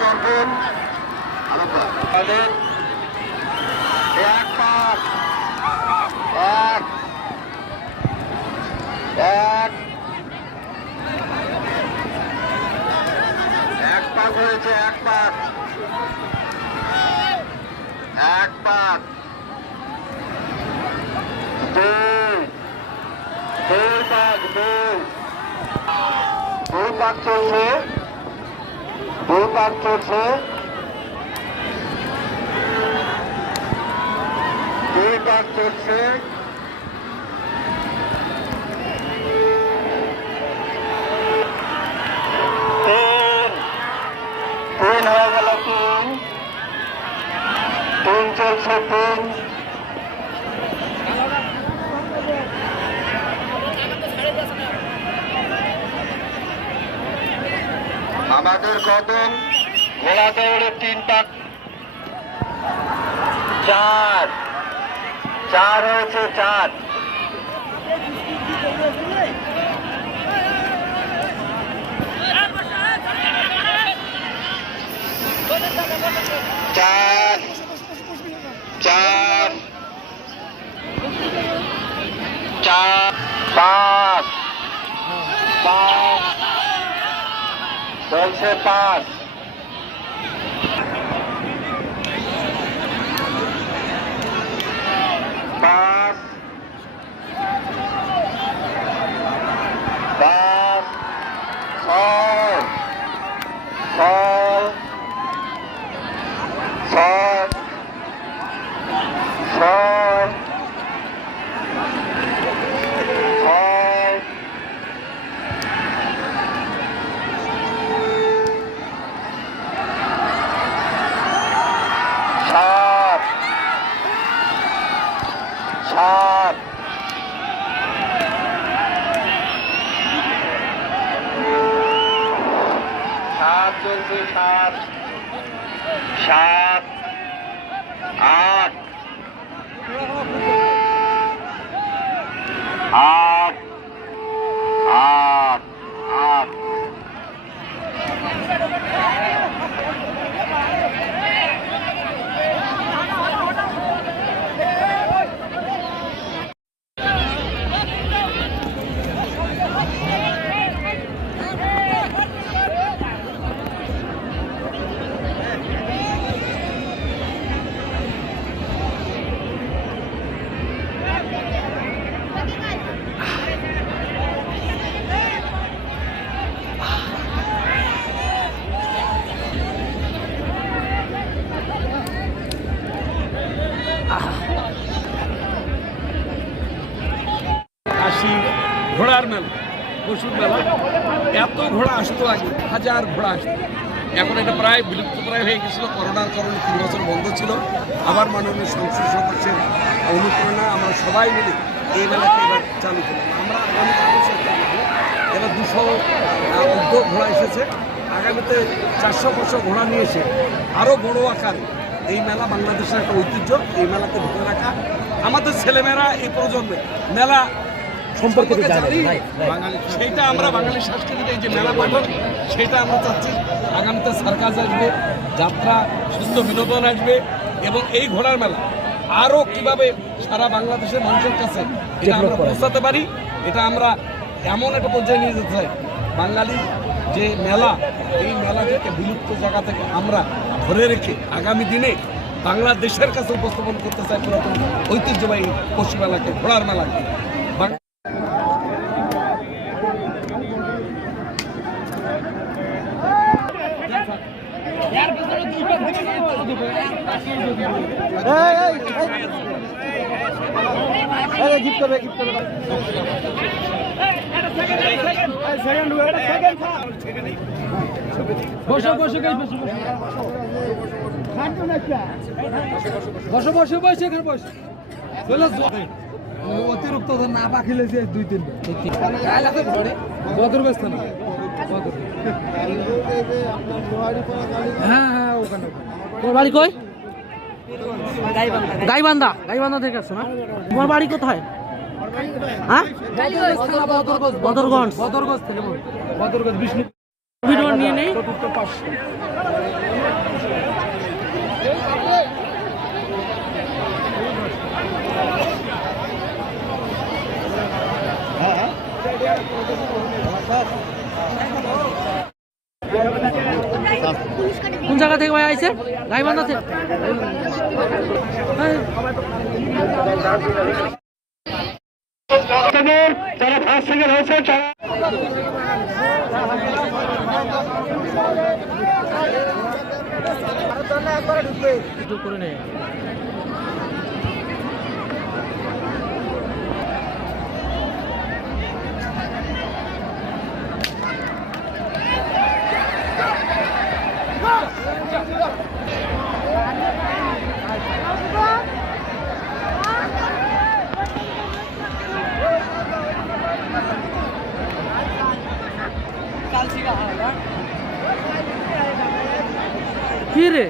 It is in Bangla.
চলছে দর্পণ এক পাক এক এক এক পাক হয়েছে এক পাক এক পাক দুই দুই পাক দুই পাক চলছে দুই পাক চলছে দুই পাক চলছে তিন হয়ে গেল তিন চলছে তিন আমাদের কদম ঘোড়া দৌড়ে তিন পাক চার চার হয়েছে চার চার চার চার পাঁচ পাঁচ চলছে পাঁচ পাঁচ পাঁচ ছয় ছয় ছয় ছয় ছয় সাত সাত সাত চলছে সাত সাত আট আট আট আট ঘোড়ার মেলা পশুর মেলা এত ঘোড়া আসতো আগে হাজার ঘোড়া আসতো এখন এটা প্রায় বিলুপ্ত প্রায় হয়ে গেছিলো করোনার কারণে 3 বছর বন্ধ ছিল আবার মাননীয় সংসদ সদস্যের অনুপ্রেরণা আমরা সবাই মিলে এই মেলাকে এবার চালু করলাম আমরা আগামী এবার 200 উদ্যোগ ঘোড়া এসেছে আগামীতে 400-500 ঘোড়া নিয়ে এসে আরও বড় আকার এই মেলা বাংলাদেশের একটা ঐতিহ্য এই মেলাকে ধরে রাখা আমাদের ছেলেমেয়েরা এই প্রজন্মে মেলা সম্পর্কে জানি সেইটা আমরা বাঙালি সংস্কৃতিতে এই যে মেলা পাঠক সেটা আমরা চাচ্ছি আগামীতে সার্কাস আসবে যাত্রা সুস্থ বিনোদন আসবে এবং এই ঘোড়ার মেলা আরও কিভাবে সারা বাংলাদেশের মানুষের কাছে এটা আমরা পৌঁছাতে পারি এটা আমরা এমন একটা পর্যায়ে নিয়ে যেতে চাই বাঙালি যে মেলা এই মেলা থেকে বিলুপ্ত জায়গা থেকে আমরা ধরে রেখে আগামী দিনে বাংলাদেশের কাছে উপস্থাপন করতে চাই পুরাতন ঐতিহ্যবাহী পশু মেলাকে ঘোড়ার মেলাকে বসো বসো বসো বসে এখানে বসো অতিরিক্ত না পাখিলে যে 2-3 বদরগঞ্জ থানা হ্যাঁ হ্যাঁ ওখানে তোমার বাড়ি কই? গাইবান্ধা থেকে আসছো না? তোমার বাড়ি কোথায়? হ্যাঁ বদরগঞ্জ থেকে বদরগঞ্জ বিষ্ণু ভিডিও নিয়ে নেই। চতুর্থ 500 গাইবান্ধা থেকে এই, যারা ফার্স্ট সেকেন্ড হয়েছে তারা একটু করে নেই কি রে